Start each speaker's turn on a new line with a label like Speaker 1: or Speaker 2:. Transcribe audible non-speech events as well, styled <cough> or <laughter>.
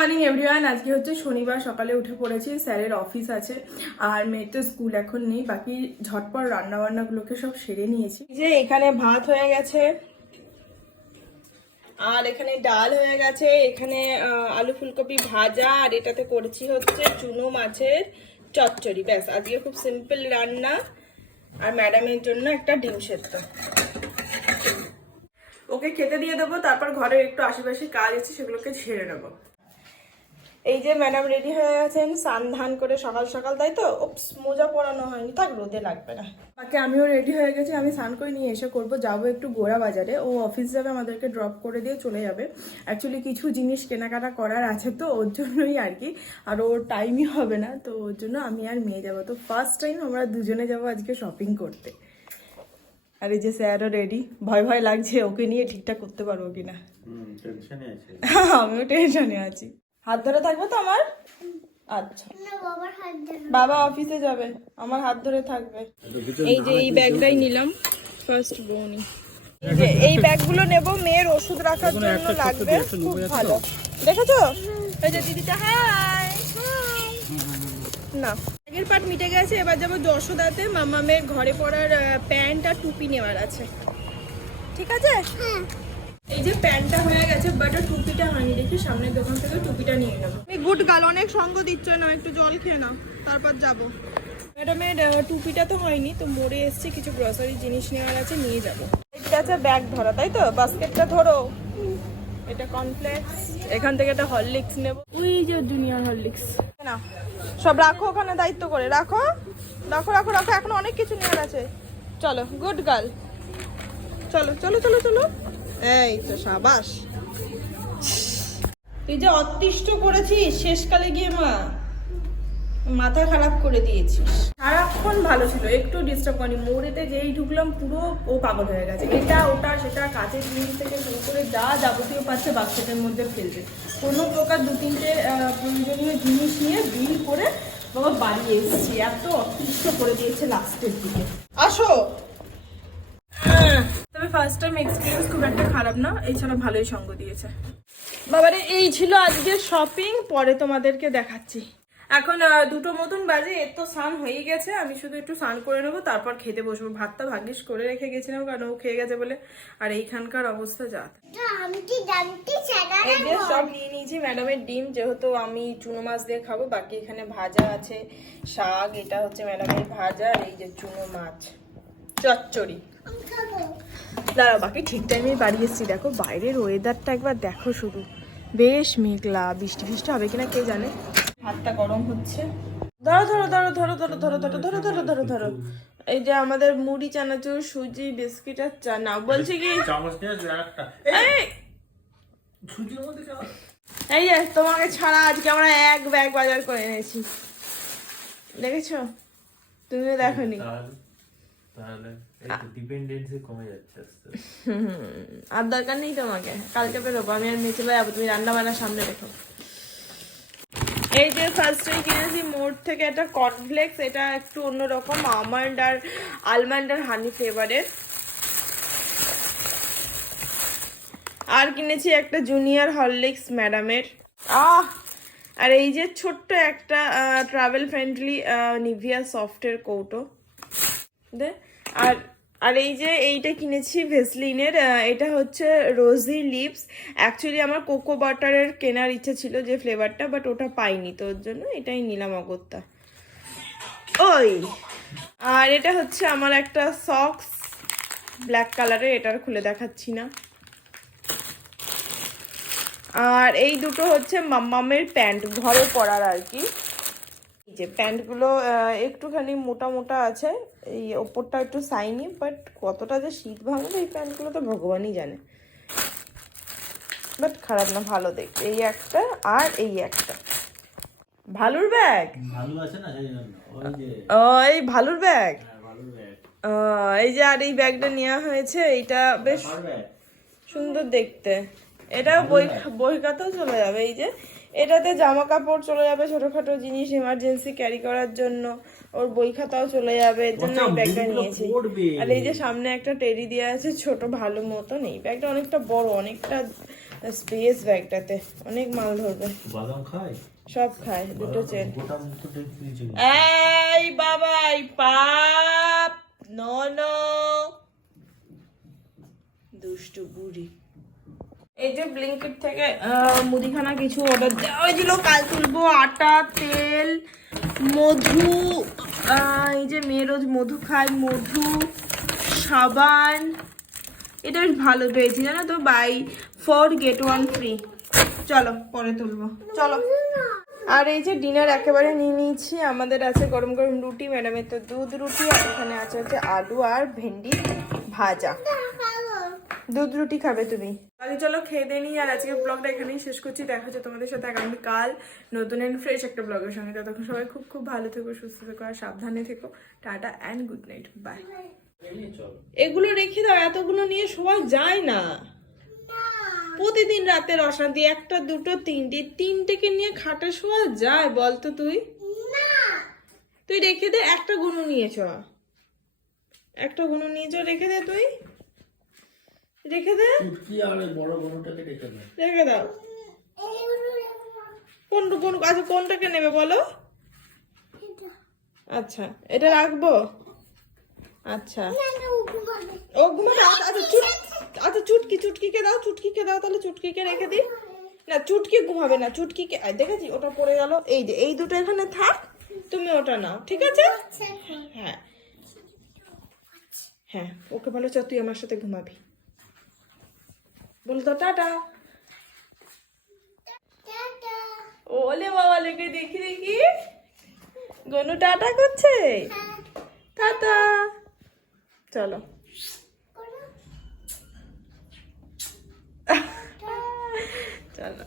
Speaker 1: Morning everyone আজকে হচ্ছে শনিবার, সকালে উঠে পড়েছি। স্যারের অফিস আছে। আর মেয়ের তো স্কুল এখন নেই। বাকি ঝটপট রান্না বান্নাগুলোকে সব সেরে নিয়েছি। যে এখানে ভাত হয়ে গেছে। আর এখানে ডাল হয়ে গেছে। এখানে আলু ফুলকপি ভাজা। আর এটাতে করেছি হচ্ছে চুনো মাছের চচ্চড়ি। ব্যাস, আজকে খুব সিম্পল রান্না। আর ম্যাডামের জন্য একটা ডিম সেদ্ধ। ওকে খেতে দিয়ে দেবো। তারপর ঘরে একটু আশেপাশে কাজ আছে, সেগুলোকে ঝেড়ে নেব। এই যে ম্যাডাম রেডি হয়ে গেছেন স্নান ধান করে সকাল সকাল তাই তো? ওপস মোজা পরানো হয়নি। থাক রোদে লাগবে না। বাকি আমিও রেডি হয়ে গেছি আমি স্নান করে নিয়ে এসে করব। যাব একটু গোড়া বাজারে। ও অফিস যাবে আমাদেরকে ড্রপ করে দিয়ে চলে যাবে। অ্যাকচুয়ালি কিছু জিনিস কেনাকাটা করার আছে তো ওর জন্যই আর কি। আর ওর টাইমই হবে না তো ওর জন্য আমি আর মেয়ে যাব। তো ফার্স্ট টাইম আমরা দুজনে যাব আজকে শপিং করতে। আর এই যে স্যারও রেডি ভয় ভয় লাগছে ওকে নিয়ে ঠিকঠাক করতে পারব কিনা। <laughs> আমিও টেনশনে আছি। হাত ধরে থাকবে তো আমার? আচ্ছা। বাবা অফিসে যাবে আমার হাত ধরে থাকবে। এই যে এই ব্যাগটাই নিলাম ফার্স্ট বউনি যে এই ব্যাগগুলো নেব মেয়ের ওষুধ রাখার জন্য লাগবে খুব ভালো। দেখেছ? এই যে দিদিটা হাই। না। ব্যাগের পাট মিটে গেছে এবার যাব যশোদাতে। মামামের ঘরে পড়ার প্যান্ট আর টুপি নেওয়ার আছে। ঠিক আছে? এই যে প্যান্টটা হয়ে গেছে বাট টুপিটা হয়নি দেখি সামনের দোকান থেকে টুপিটা নিয়ে নেব। গুড গাল অনেক সঙ্গ দিচ্ছ না একটু জল খেয়ে নাও তারপর যাব। ম্যাডামের টুপিটা তো হয়নি তো মোড়ে এসছে কিছু গ্রসারি জিনিস নেওয়ার আছে নিয়ে যাব। এটা আছে ব্যাগ ধরা তাই তো? বাস্কেটটা ধরো। এটা এখান থেকে একটা হরলিক্স নেব। ওই যে জুনিয়র হরলিক্স না সব রাখো ওখানে দায়িত্ব করে। রাখো রাখো রাখো রাখো এখন অনেক কিছু নেওয়ার আছে। চলো গুড গার্ল চলো চলো চলো চলো। এই তো সাবাস। তুই যে অতিষ্ঠ করেছিস শেষকালে গিয়ে মা মাথা খারাপ করে দিয়েছিস। সারাক্ষণ ভালো ছিল একটু ডিস্টার্ব করেনি মোড়েতে যেই ঢুকলাম পুরো ও পাগল হয়ে গেছে। এটা ওটা সেটা কাঁচের জিনিস থেকে শুরু করে যা যাবতীয় পাচ্ছে বাস্কেটের মধ্যে ফেলবে। কোনো প্রকার দু তিনটে আহ, প্রয়োজনীয় জিনিস নিয়ে বিল করে বাবা বাড়ি এসেছি। এত অতিষ্ঠ করে দিয়েছে লাস্টের দিকে। আসো। তবে ফার্স্ট টাইম এক্সপিরিয়েন্স খুব একটা খারাপ না এছাড়া ভালোই সঙ্গ দিয়েছে। বাবারে এই ছিল আজকে শপিং পরে তোমাদেরকে দেখাচ্ছি। এখন দুটো মতন বাজে এর তো স্নান হয়ে গেছে আমি শুধু একটু স্নান করে নেব তারপর খেতে বসবো। ভাতটা ভাগ্যিস করে রেখে গেছিলাম কারণ ও খেয়ে গেছে বলে। আর এইখানকার অবস্থা যা। সব নিয়ে নিয়েছি ম্যাডামের ডিম যেহেতু আমি চুনো মাছ দিয়ে খাব বাকি এখানে ভাজা আছে শাক এটা হচ্ছে ম্যাডামের ভাজা আর এই যে চুনো মাছ। চচ্চড়ি। দাঁড়াও বাকি ঠিক টাইমে বাড়ি এসেছি দেখো বাইরের ওয়েদারটা একবার দেখো শুধু বেশ মেঘলা বৃষ্টি ফিষ্টি হবে কিনা কে জানে হাতটা গরম হচ্ছে ধরো ধরো ধরো ধরো ধরো ধরো ধরো ধরো ধরো ধরো ধরো এই যে আমাদের মুড়ি চানাচুর সুজি বিস্কিট আর চা না বলছি কি এই যে তোমাকে ছাড়া আজকে আমরা এক ব্যাগ বাজার করে এনেছি দেখেছ তুমিও দেখোনি
Speaker 2: তাহলে তাহলে একটু ডিপেন্ডেন্সি কমে যাচ্ছে আস্তে আস্তে।
Speaker 1: আর দরকার নেই তোমাকে কালকে বেরোবো। আমি আর চলে যাব তুমি রান্না বান্না সামনে রেখো। এই যে ফার্স্টে কিনেছি মোড় থেকে একটা কর্নফ্লেক্স এটা একটু অন্যরকম আমন্ড আর আলমন্ড আর হানি ফ্লেভারের আর কিনেছি একটা জুনিয়র হরলিক্স ম্যাডামের আহ! আর এই যে ছোট্ট একটা ট্রাভেল ফ্রেন্ডলি নিভিয়া সফটের কৌটো। দে আর আর এই যে এইটা কিনেছি ভেসলিনের এটা হচ্ছে রোজি লিপস। অ্যাকচুয়ালি আমার কোকো বাটারের কেনার ইচ্ছে ছিল যে ফ্লেভারটা বাট ওটা পাইনি, তো ওর জন্য এটাই নিলাম অগত্যা। ওই, আর এটা হচ্ছে আমার একটা সক্স ব্ল্যাক কালারের এটার খুলে দেখাচ্ছি না। আর এই দুটো হচ্ছে মাম্মামের প্যান্ট, ঘরে পরার আর কি। এই যে প্যান্টগুলো একটুখানি মোটা মোটা আছে। এই ওপরটা একটু সাইনি বাট কতটা যে শীত ভাঙবে এই প্যান্টগুলো তো ভগবানই জানে। বাট খারাপ না ভালো দেখতে। এই একটা আর এই একটা। ভালুর ব্যাগ?
Speaker 2: ভালো আছে না সেই জন্য। ওই
Speaker 1: ও এই ভালুর ব্যাগ?
Speaker 2: হ্যাঁ,
Speaker 1: এই যে আর এই ব্যাগটা নেওয়া হয়েছে এইটা বেশ সুন্দর দেখতে। এটা বই বই খাতাও চলে যাবে এই যে। এটাতে জামা কাপড় চলে যাবে ছোটখাটো জিনিস ইমার্জেন্সি ক্যারি করার জন্য। ওর বই খাতাও চলে যাবে এর জন্য এই ব্যাগটা নিয়েছি। আর এই যে সামনে একটা টেডি দেওয়া আছে ছোট ভালো মতন এই ব্যাগটা অনেকটা বড় অনেকটা স্পেস ব্যাগটাতে। অনেক মাল ধরবে।
Speaker 2: বাদাম খায়?
Speaker 1: সব খায় দুটো চেন
Speaker 2: তো ফ্রিজে
Speaker 1: এই বাবাই পাপ! No no. দুষ্টু বুড়ি। এই যে ব্লিঙ্কিট থেকে মুদিখানা কিছু অর্ডার দেওয়া হয়েছিল। কাল তুলবো আটা, তেল, মধু এই যে মেয়ে রোজ মধু খায়, মধু, সাবান। এটা বেশ ভালো পেয়েছি, জানো তো? Buy four get one free চলো, পরে তুলবো। চলো। আর এই যে ডিনার একেবারে নিয়ে নিয়েছি। আমাদের আছে গরম গরম রুটি ম্যাডামের তো দুধ রুটি, আর এখানে আছে হচ্ছে আলু আর ভেন্ডি ভাজা। দুধ রুটি খাবে তুমি। আগে চলো খেয়ে দিয়ে নিই আর আজকে ব্লগটা এখানেই শেষ করছি। দেখা হচ্ছে তোমাদের সাথে আগামী কাল নতুন অ্যান্ড ফ্রেশ একটা ব্লগের সঙ্গে। ততক্ষণ সবাই খুব খুব ভালো থেকো সুস্থ থেকো আর সাবধানে থেকো। Tata and good night bye
Speaker 2: চল
Speaker 1: এগুলো রেখে দাও এতগুলো নিয়ে সবাই যায় না। প্রতিদিন রাতের অশান্তি একটা দুটো তিনটে তিনটেকে নিয়ে খাটে শোয়া যায় বলতো তুই? তুই রেখে দে একটা গুণু নিয়েছ একটা গুণু নিয়েছ রেখে দে তুই। রেখে দে।
Speaker 2: কি আর বড় গরুটাকে রেখে দেয়
Speaker 1: রেখে দাও। কোন কোন আচ্ছা কোনটাকে নেবে বলো? আচ্ছা এটা রাখব? আচ্ছা। ও ঘুমাবে আচ্ছা আচ্ছা চুট আচ্ছা চুটকি চুটকিকে দাও চুটকিকে দাও তাহলে চুটকিকে রেখে দিই। না চুটকি ঘুমাবে না চুটকিকে দেখেছি ওটা পড়ে গেল। এই যে এই দুটো এখানে থাক তুমি ওটা নাও ঠিক আছে? হ্যাঁ। হ্যাঁ ওকে বলো চ তুই আমার সাথে ঘুমাবি। বলো তো টাটা। ওলে বাবা লেগে দেখি দেখি। গনু টাটা করছে? টাটা। চলো। চলো।